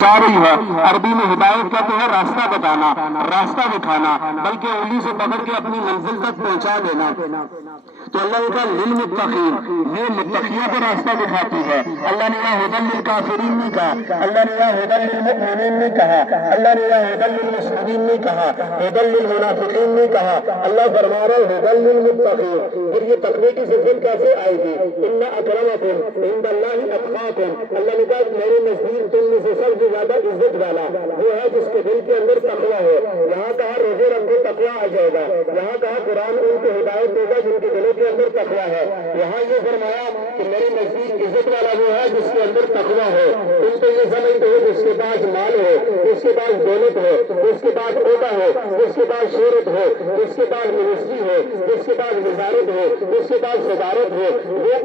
جا رہی ہے۔ عربی میں ہدایت کہتے ہیں راستہ بتانا، راستہ دکھانا، بلکہ انگلی سے پکڑ کے اپنی منزل تک پہنچا دینا۔ تو اللہ نے کہا للمتقین، یہ متقیوں کو راستہ دکھاتی ہے۔ اللہ نے یہاں ہدی للکافرین نہیں کہا، اللہ نے یہاں ہدی للمؤمنین نہیں کہا، اللہ نے یہاں ہدی للمسلمین نہیں کہا، ہدی للمنافقین نہیں کہا۔ اللہ فرما رہا ہے ہدی للمتقین۔ پھر یہ تقوی کی صفت کیسے آئے گی؟ ان اکرمکم عند اللہ اتقاکم۔ اللہ نے کہا میرے نزدیک تم میں سے سب سے زیادہ عزت والا وہ ہے جس کے دل کے اندر تقویٰ ہو۔ یہاں کہا روزے رکھو تقویٰ آ جائے گا، یہاں کہا قرآن ان کو ہدایت دے گا جن کے دلوں کے اندر تقویٰ ہے۔ یہاں یہ فرمایا کہ میرے نزدیک عزت والا وہ ہے جس کے اندر تقویٰ ہو۔ تم تو یہ سمجھتے ہو جس کے پاس مال ہو، جس کے پاس دولت ہو، جس کے پاس عہدہ ہو، جس کے پاس شہرت ہو، جس کے پاس منسٹری ہو، جس کے پاس وزارت ہو، جس کے پاس صدارت ہو،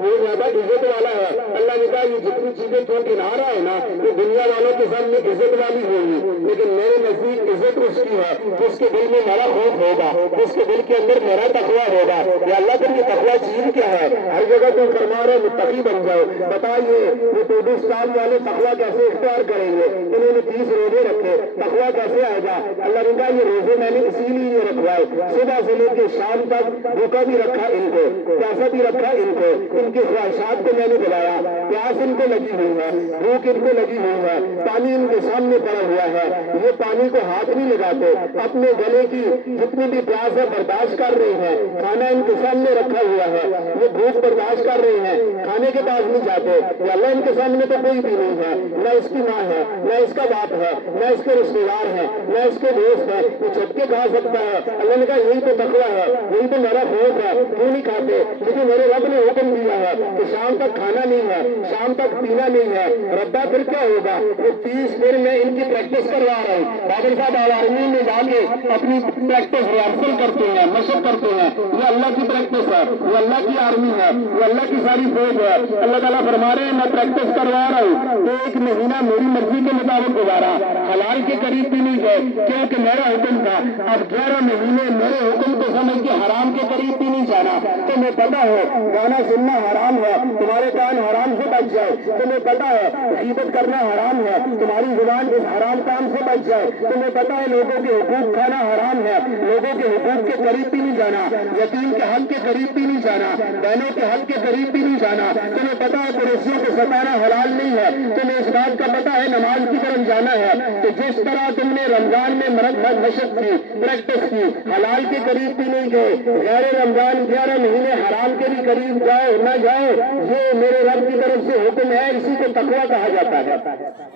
وہ زیادہ عزت والا ہے۔ اللہ نے کہا یہ جتنی چیزیں تو گنا رہا ہے نا یہ دنیا والوں کے سامنے عزت والی ہوگی، لیکن میرے نزدیک عزت اس کی ہے جس کے دل میں میرا خوف ہوگا، جس کے دل کے اندر میرا تقویٰ ہوگا۔ یا اللہ تم یہ تقویٰ چیز کیا ہے؟ ہر جگہ تم فرما رہے متقی بن جاؤ۔ بتائیے یہ 24 سال والے تقویٰ کیسے اختیار کریں گے؟ انہوں نے 30 روزے رکھے، تقویٰ کیسے آئے گا؟ اللہ نے کہا یہ روزے میں نے اسی لیے رکھوائے، صبح سے لے کے شام تک بھوکا بھی رکھا ان کو، پیاسا بھی رکھا ان کو، ان کی خواہشات کو میں نے دلایا، پیاس ان کو لگی ہوئی ہے، بھوک ان کو لگی ہوئی ہے، پانی ان کے سامنے پڑا ہوا ہے، یہ پانی کو ہاتھ نہیں لگاتے، اپنے گلے کی جتنی بھی پیاس ہے برداشت کر رہے ہیں، کھانا ان کے سامنے رکھا ہوا ہے، یہ بھوک برداشت کر رہے ہیں، کھانے کے پاس نہیں جاتے۔ اللہ ان کے سامنے تو کوئی بھی نہیں ہے، نہ اس کی ماں ہے، نہ اس کا باپ ہے، نہ اس کے رشتے دار ہے، نہ اس کے دوست ہے، وہ چھپ کے کھا سکتا ہے۔ اللہ نے کہا یہی تو تقویٰ ہے، یہی تو میرا خوف ہے، کیوں نہیں کھاتے؟ لیکن میرے رب نے حکم دیا ہے کہ شام تک کھانا نہیں ہے، شام تک پینا نہیں ہے۔ ربا پھر کیا ہوگا؟ وہ 30 دن میں ان کی پریکٹس کروا رہا ہوں۔ بادل صاحب آرمی میں جا کے اپنی پریکٹس ریہرسل کرتے ہیں، مشق کرتے ہیں، یہ اللہ کی پریکٹس ہے، وہ اللہ کی آرمی ہے، وہ اللہ کی ساری فوج ہے۔ اللہ تعالیٰ فرما رہے ہیں میں پریکٹس کروا رہا ہوں، تو 1 مہینہ میری مرضی کے مطابق گزارا، حلال کے قریب بھی نہیں گئے کیونکہ میرا حکم تھا۔ اب 11 مہینے میرے حکم کو سمجھ کے حرام کے قریب بھی نہیں جانا۔ تمہیں پتا ہے گانا سننا حرام ہے، تمہارے کان حرام سے بچ جائے۔ تمہیں پتا ہے غیبت کرنا حرام ہے، تمہاری زبان اس حرام کام سے بچ جائے۔ تمہیں پتا ہے لوگوں کے حقوق کھانا حرام ہے، لوگوں کے حقوق کے قریب بھی نہیں جانا، یتیم کے حق کے قریب بھی نہیں جانا، بہنوں کے حق کے قریب بھی نہیں جانا۔ تمہیں پتا ہے پڑوسیوں کو ستانا حلال نہیں ہے، تمہیں اس بات کا پتا ہے نماز کی طرف جانا ہے۔ تو جس طرح تم نے رمضان میں مشق کی، پریکٹس کی، حلال کے قریب بھی نہیں گئے، غیر رمضان 11 مہینے حرام کے بھی قریب جاؤ نہ جاؤ، یہ میرے رب کی طرف سے حکم ہے، اسی کو تقویٰ کہا جاتا ہے۔